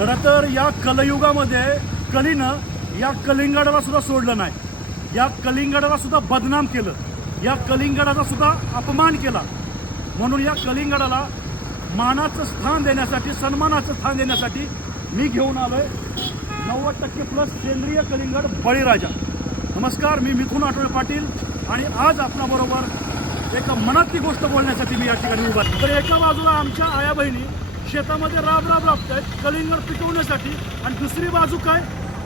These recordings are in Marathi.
खरं तर या कलयुगामध्ये कलीनं या कलिंगडाला सुद्धा सोडलं नाही, या कलिंगडाला सुद्धा बदनाम केलं, या कलिंगडाचा सुद्धा अपमान केला. म्हणून या कलिंगडाला मानाचं स्थान देण्यासाठी, सन्मानाचं स्थान देण्यासाठी मी घेऊन आलोय 90% प्लस सेंद्रिय कलिंगड बळीराजा. नमस्कार, मी मिथुन आठवले पाटील आणि आज आपल्याबरोबर एक मनातली गोष्ट बोलण्यासाठी मी या ठिकाणी उभा आहे. तर एका बाजूला आमच्या आया बहिणी शेतामध्ये राबत आहेत कलिंगड पिकवण्यासाठी, आणि दुसरी बाजू काय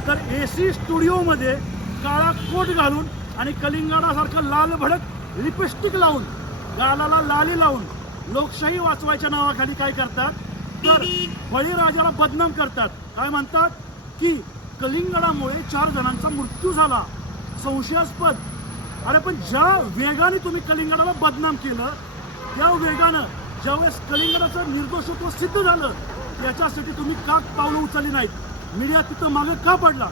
तर AC स्टुडिओमध्ये काळा कोट घालून आणि कलिंगडासारखं लाल भडक लिपस्टिक लावून, गालाला लाली लावून लोकशाही वाचवायच्या नावाखाली काय करतात तर बळीराजाला बदनाम करतात. काय म्हणतात की कलिंगडामुळे 4 जणांचा मृत्यू झाला, संशयास्पद. अरे पण ज्या वेगाने तुम्ही कलिंगडाला बदनाम केलं, त्या वेगानं ज्यावेळेस कलिंगडाचं निर्दोषत्व सिद्ध झालं, त्याच्यासाठी तुम्ही का पावलं उचलली नाहीत? मीडिया तिथं मागे का पडला?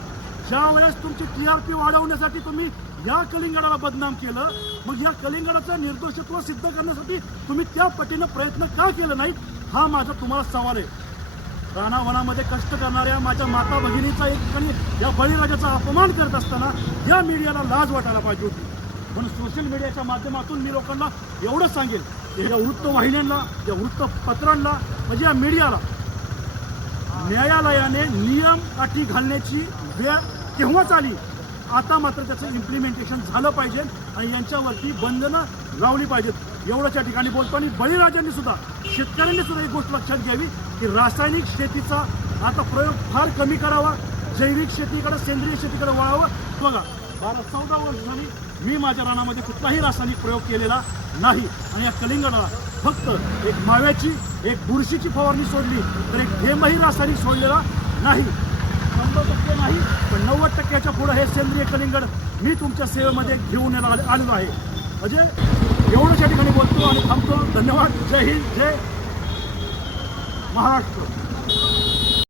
ज्यावेळेस तुमची TRP वाढवण्यासाठी तुम्ही या कलिंगडाला बदनाम केलं, मग या कलिंगडाचं निर्दोषत्व सिद्ध करण्यासाठी तुम्ही त्या पटीनं प्रयत्न का केलं नाही? हा माझा तुम्हाला सवाल आहे. रानावनामध्ये कष्ट करणाऱ्या माझ्या माता भगिनीचा एक ठिकाणी या बळीराजाचा अपमान करत असताना या मीडियाला लाज वाटायला पाहिजे होती. म्हणून सोशल मीडियाच्या माध्यमातून मी लोकांना एवढं सांगेल की या वृत्तवाहिन्यांना, या वृत्तपत्रांना, म्हणजे या मीडियाला न्यायालयाने नियम अटी घालण्याची वेळ केव्हाच आली. आता मात्र त्याचं इम्प्लिमेंटेशन झालं पाहिजे आणि यांच्यावरती बंधनं लावली पाहिजेत. एवढंच या ठिकाणी बोलताना बळीराजांनी सुद्धा, शेतकऱ्यांनी सुद्धा एक गोष्ट लक्षात घ्यावी की रासायनिक शेतीचा आता प्रयोग फार कमी करावा, जैविक शेतीकडे, सेंद्रिय शेतीकडे वळावं. बघा, 12-14 वर्ष झाली मी माझ्या रानामध्ये कुठलाही रासायनिक प्रयोग केलेला नाही, आणि या कलिंगडाला फक्त एक माव्याची, एक बुरशीची फवारणी सोडली तर एक थेंबही रासायनिक सोडलेला नाही. 100% नाही, पण 90%च्या पुढं हे सेंद्रिय कलिंगड मी तुमच्या सेवेमध्ये घेऊन आलेलो आहे. म्हणजे एवढंच या ठिकाणी बोलतो आणि थांबतो. धन्यवाद. जय हिंद, जय महाराष्ट्र.